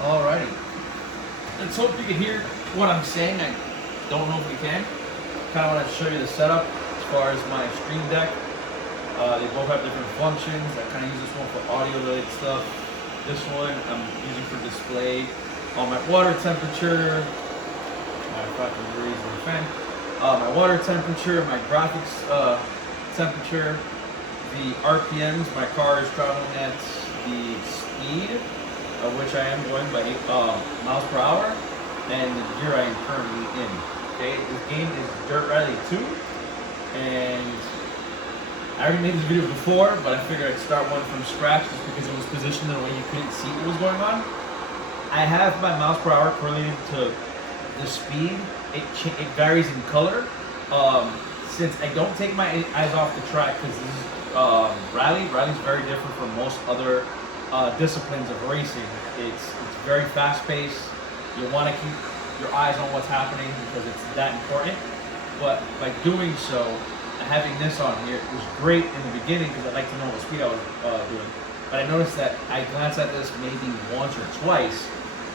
Alrighty. Let's hope you can hear what I'm saying. I don't know if you can. Kind of want to show you the setup as far as my Stream Deck. They both have different functions. I kind of use this one for audio related stuff. This one I'm using for display on my water temperature. If I can raise the fan. My water temperature, my graphics temperature, the RPMs my car is traveling at, the speed of which I am going by 8 miles per hour, and the gear I am currently in. Okay, this game is Dirt Rally 2, and I already made this video before, but I figured I'd start one from scratch just because it was positioned in a way you couldn't see what was going on. I have my miles per hour correlated to the speed. It varies in color. Since I don't take my eyes off the track, because this is Rally's very different from most other disciplines of racing. It's very fast paced. You want to keep your eyes on what's happening because it's that important. But by doing so, having this on here, it was great in the beginning because I'd like to know what speed I was doing. But I noticed that I glanced at this maybe once or twice,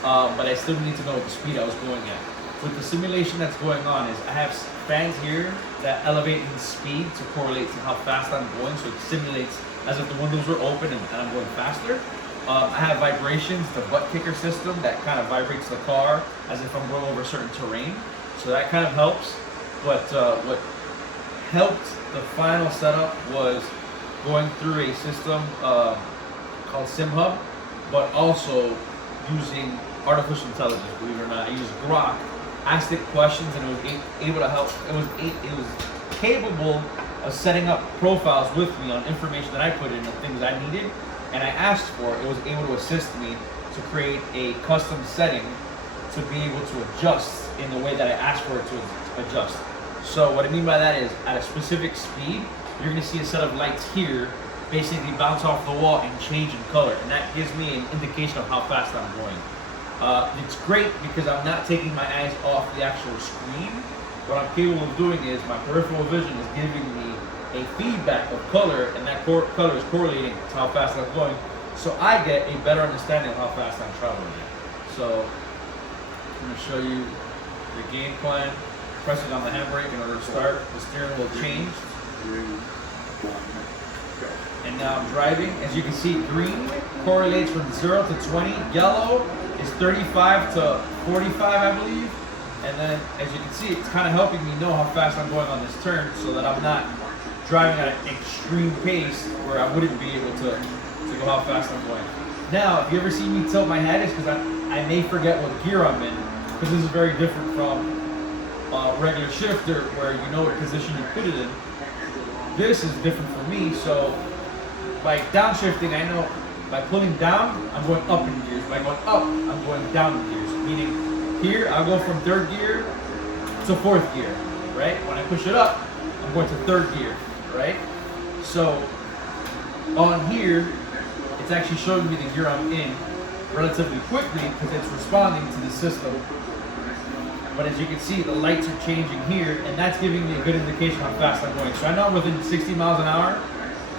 but I still need to know what the speed I was going at. With the simulation that's going on is I have fans here that elevate in speed to correlate to how fast I'm going, so it simulates as if the windows were open and I'm going faster. I have vibrations, the butt kicker system that kind of vibrates the car as if I'm going over certain terrain, so that kind of helps. But what helped the final setup was going through a system called SimHub, but also using artificial intelligence. Believe it or not, I used Grok, asked it questions, and it was able to help. It was capable of setting up profiles with me on information that I put in and things I needed, and I asked for. It was able to assist me to create a custom setting to be able to adjust in the way that I asked for it to adjust. So what I mean by that is, at a specific speed, you're going to see a set of lights here basically bounce off the wall and change in color, and that gives me an indication of how fast I'm going. It's great because I'm not taking my eyes off the actual screen. What I'm capable of doing is my peripheral vision is giving me a feedback of color, and that color is correlating to how fast I'm going, so I get a better understanding of how fast I'm traveling. So I'm going to show you the game plan. Pressing on the handbrake in order to start, the steering wheel changed. And now I'm driving. As you can see, green correlates from 0 to 20. Yellow is 35 to 45, I believe. And then, as you can see, it's kind of helping me know how fast I'm going on this turn so that I'm not driving at an extreme pace where I wouldn't be able to go how fast I'm going. Now, if you ever see me tilt my head, it's because I may forget what gear I'm in, because this is very different from regular shifter where you know what position you put it in. This is different for me, so by downshifting, I know by pulling down, I'm going up in gears. By going up, I'm going down in gears. Meaning here, I'll go from third gear to fourth gear, right? When I push it up, I'm going to third gear, right? So on here, it's actually showing me the gear I'm in relatively quickly because it's responding to the system. But as you can see, the lights are changing here, and that's giving me a good indication how fast I'm going. So I know I'm within 60 miles an hour.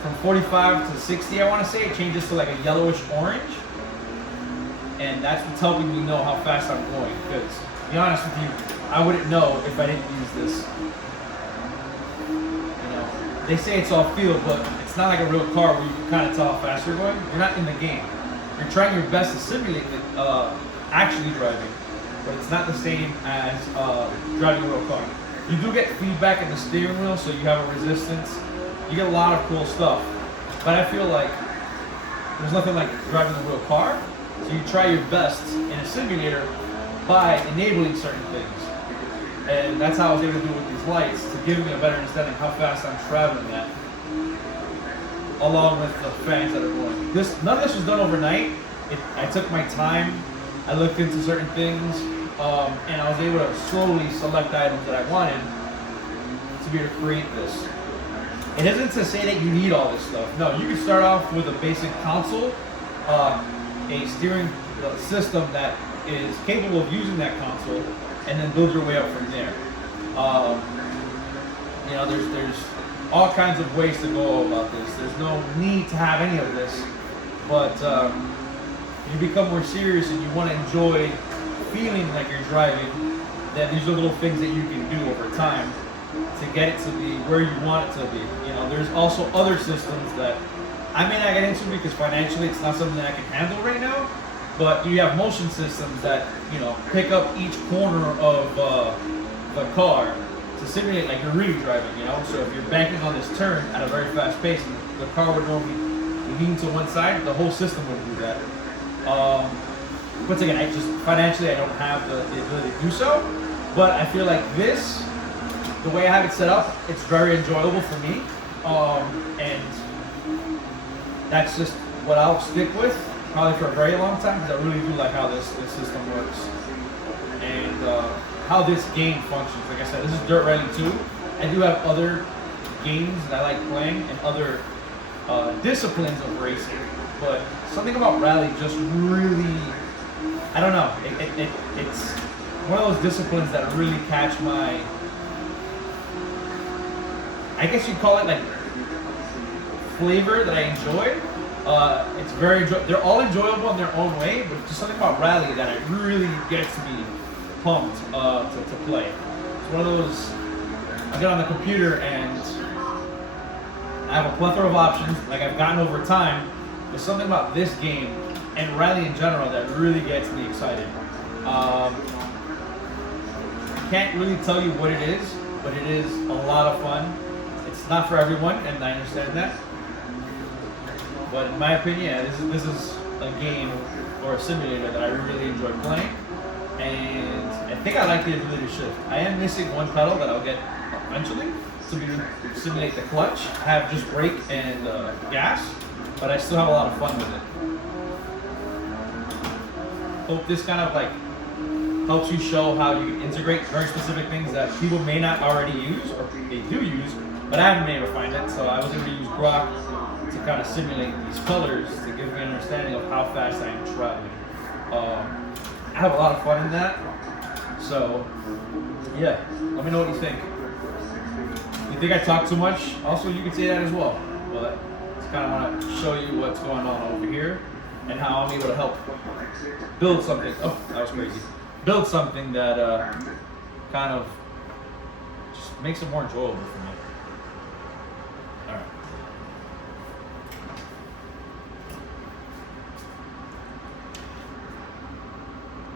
From 45 to 60, I want to say, it changes to like a yellowish orange. And that's what's helping me know how fast I'm going. Because, to be honest with you, I wouldn't know if I didn't use this. You know, they say it's all feel, but it's not like a real car where you can kind of tell how fast you're going. You're not in the game. You're trying your best to simulate actually driving. But it's not the same as driving a real car. You do get feedback in the steering wheel, so you have a resistance. You get a lot of cool stuff. But I feel like there's nothing like driving a real car. So you try your best in a simulator by enabling certain things. And that's how I was able to do it with these lights, to give me a better understanding of how fast I'm traveling at, along with the fans that are going. None of this was done overnight. I took my time. I looked into certain things. And I was able to slowly select items that I wanted to be able to create this. It isn't to say that you need all this stuff. No, you can start off with a basic console, a steering system that is capable of using that console, and then build your way up from there. You know, there's all kinds of ways to go about this. There's no need to have any of this, but you become more serious and you want to enjoy feeling like you're driving, then these are little things that you can do over time to get it to be where you want it to be. You know, there's also other systems that I may not get into because financially it's not something that I can handle right now. But you have motion systems that, you know, pick up each corner of the car to simulate like you're really driving, you know. So if you're banking on this turn at a very fast pace and the car would normally lean to one side, the whole system would do that. Once again, I just financially I don't have the ability to do so. But I feel like this, the way I have it set up, it's very enjoyable for me. And that's just what I'll stick with probably for a very long time because I really do like how this system works and how this game functions. Like I said, this is Dirt Rally 2. I do have other games that I like playing and other disciplines of racing, but something about rally just really, I don't know, it's one of those disciplines that really catch my, I guess you'd call it like flavor that I enjoy. It's very they're all enjoyable in their own way, but just something about rally that it really gets me pumped to play. It's one of those, I get on the computer and I have a plethora of options like I've gotten over time. There's something about this game and rally in general that really gets me excited. I can't really tell you what it is, but it is a lot of fun. It's not for everyone, and I understand that. But in my opinion, yeah, this is a game or a simulator that I really enjoy playing, and I think I like the ability to shift. I am missing one pedal that I'll get eventually to simulate the clutch. I have just brake and gas, but I still have a lot of fun with it. Hope this kind of like helps you show how you integrate very specific things that people may not already use or they do use, but I haven't been able to find it. So I was able to use Grok to kind of simulate these colors to give me an understanding of how fast I am traveling. I have a lot of fun in that. So yeah, let me know what you think. If you think I talk too much, also you can say that as well. But just kind of want to show you what's going on over here and how I'm able to help build something. Oh, that was crazy. Build something that kind of just makes it more enjoyable for me.